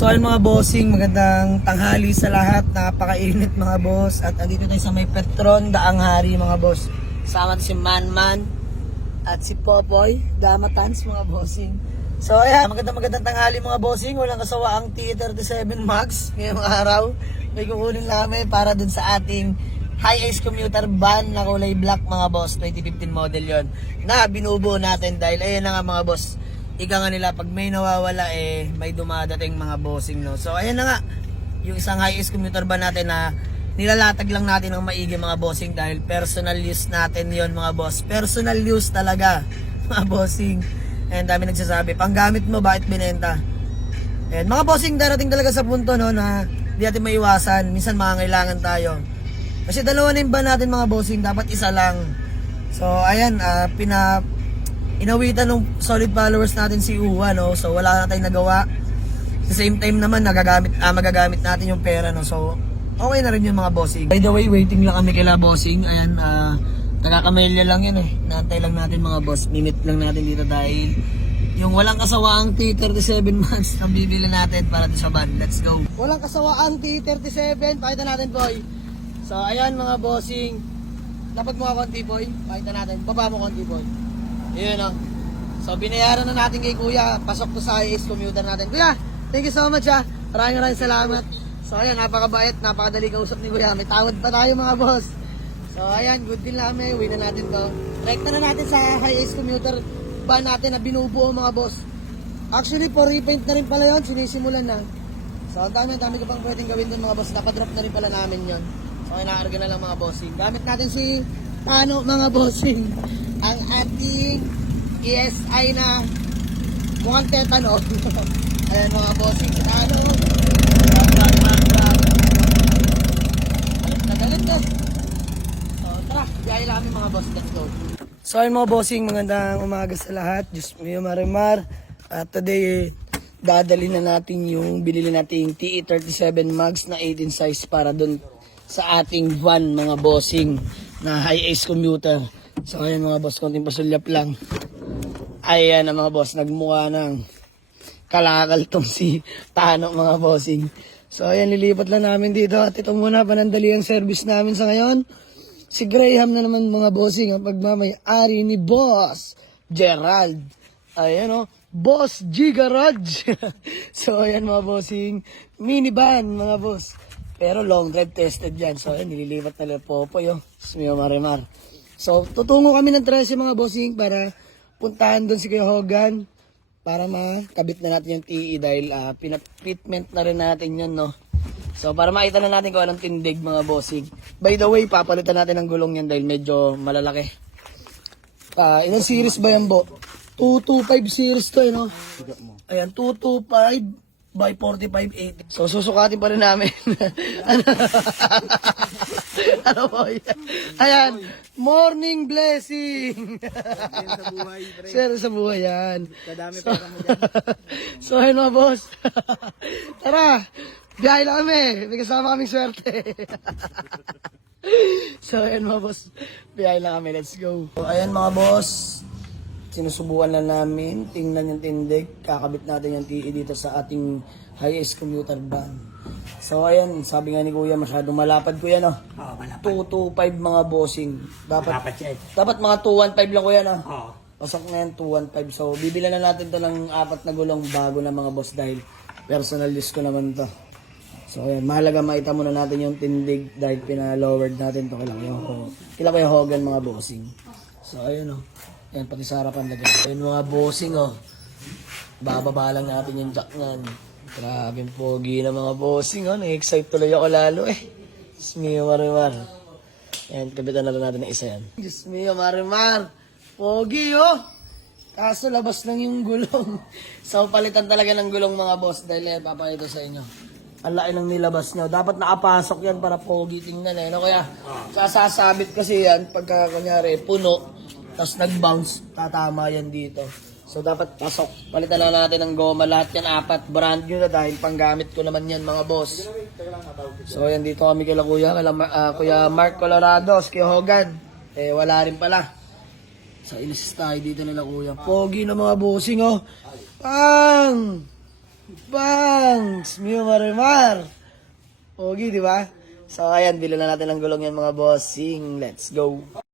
So ayun mga bossing, magandang tanghali sa lahat. Napakainit mga boss. At andito tayo sa may Petron, Daang Hari mga boss. Sama si Manman at si Popoy, Damatans mga bossing. So ayan, magandang tanghali mga bossing. Walang kasawa ang T37 Max ngayong araw. May kukunin namin para dun sa ating high-ace commuter van na kulay black mga boss. 2015 model yon na binubuo natin dahil ayun na nga mga boss. Ika nga nila, pag may nawawala may dumadating mga bossing, no. So ayan na nga, yung isang high-ace commuter van natin na nilalatag lang natin ng maigi mga bossing dahil personal use natin yon mga boss. Personal use talaga mga bossing. And dami nagsasabi, panggamit mo, bakit binenta? And mga bossing, darating talaga sa punto, no, na di natin maiwasan. Minsan makangailangan tayo. Kasi dalawa na yung van natin mga bossing, dapat isa lang. So ayan, inawitan ng solid followers natin si Uwa, no. So wala na tayong nagawa. Sa same time naman magagamit natin yung pera, no. So okay na rin yung mga bossing. By the way, waiting lang kami kila bossing. Ayan, taga-Camellia lang yan Naantay lang natin mga boss. Mimit lang natin dito dahil yung walang kasawaang T37 months ang bibili natin para sa van. Let's go. Walang kasawaang T37. Pakita natin, boy. So ayan mga bossing. Dapat mo konti, boy. Pakita natin. Baba mo konti, boy. Yun, no. So binayaran na natin kay kuya. Pasok to sa high-ace commuter natin. Kuya, thank you so much Maraming salamat. So ayan, napakabait, napakadali kausap ni kuya. May tawad pa tayo mga boss. So ayan, good deal namin. Uwi na natin to. Rekta na natin sa high-ace commuter van natin na binubuo mga boss. Actually, for repaint na rin pala yun. Sinisimulan na. So ang dami ko pang pwedeng gawin dun mga boss. Napadrop na rin pala namin yun. So kinaarga na lang mga bossing. Gamit natin si Tano mga bossing. Ang ating ESI na mukhang tetano. Ayan mga bossing, si Tano. Galit na. So tara, biyahe lang kami mga boss. Let's go. So ayun mga bossing, magandang umaga sa lahat. Diyos mo yung marimar. At today, dadali na natin yung binili nating TE37 Max na 18 size para dun sa ating van mga bossing na high-ace commuter. So ayan mga boss, konting pasulyap lang. Ayan na mga boss, nagmukha ng kalakal tong si Tano mga bossing. So ayan, lilipat lang namin dito at ito muna panandali ang service namin sa ngayon. Si Graham na naman mga bossing, ang pagmamay-ari ni Boss Gerald. Ayan o, Boss G Garage. So ayan mga bossing, minivan mga boss. Pero long drive tested yan. So ayan, nililipat na lang Popoy Smio Marimar. So tutungo kami ng 13 mga bossing para puntahan doon si Kuya Hogan para makabit na natin yung TE dahil pinat-treatment na rin natin yun, no. So para makita na natin kung anong tindig mga bossing. By the way, papalitan natin ng gulong yan dahil medyo malalaki. Ilang series ba yan, Bo? 225 series to, no? Ayan, 225 by 4580. So susukatin pa rin namin. Ano po yan? Ayan, morning blessing. Sir sa buhay yan. Kadami pera mo dyan. So ayun mga boss. Tara, biyahe lang kami. May kasama kaming swerte. So ayun mga boss, biyahe lang kami. Let's go. So ayan mga boss, sinusubukan na namin, tingnan yung tindig, kakabit natin yung TE dito sa ating high-ace commuter van. So ayan, sabi nga ni Kuya, masyadong malapad Kuya, no? Oo, malapad. 225 mga bossing. Dapat mga 215 lang Kuya, no? Oo. Pasok na yan, 215. So bibilan na natin to ng 4 na gulong bago na mga boss dahil personal use ko naman to. So ayan, mahalaga makita muna natin yung tindig dahil pinalowered natin to kila Kuya Hogan mga bossing. So ayun Ayan, pati sa harapan lagyan. Ayan mga bossing bababa lang natin yung jack nyan. Grabe pogi na mga bossing Na-excite tuloy ako lalo Diyos mio Marimar. Ayan, kabitan na lang natin ng isa yan. Diyos mio Marimar. Pogi Kaso labas lang yung gulong. So palitan talaga ng gulong mga boss dahil papakita sa inyo. Ang laki ng nilabas nyo. Dapat nakapasok yan para pogi tingnan Kaya sasabit kasi yan pagka kunyari puno. Tapos nag-bounce, tatama yan dito. So dapat pasok. Palitan na natin ng goma. Lahat yan 4. Brand new na dahil panggamit ko naman yan mga boss. So yan dito kami kila Kuya. Kuya Mark Colorados, Kuya Hogan. Wala rin pala. So ilis tayo dito nila Kuya. Pogi na mga bossing Pang! Bangs! Mio Marimar! Pogi, di ba? So, ayan, bilan na natin ang gulong yan mga bossing. Let's go!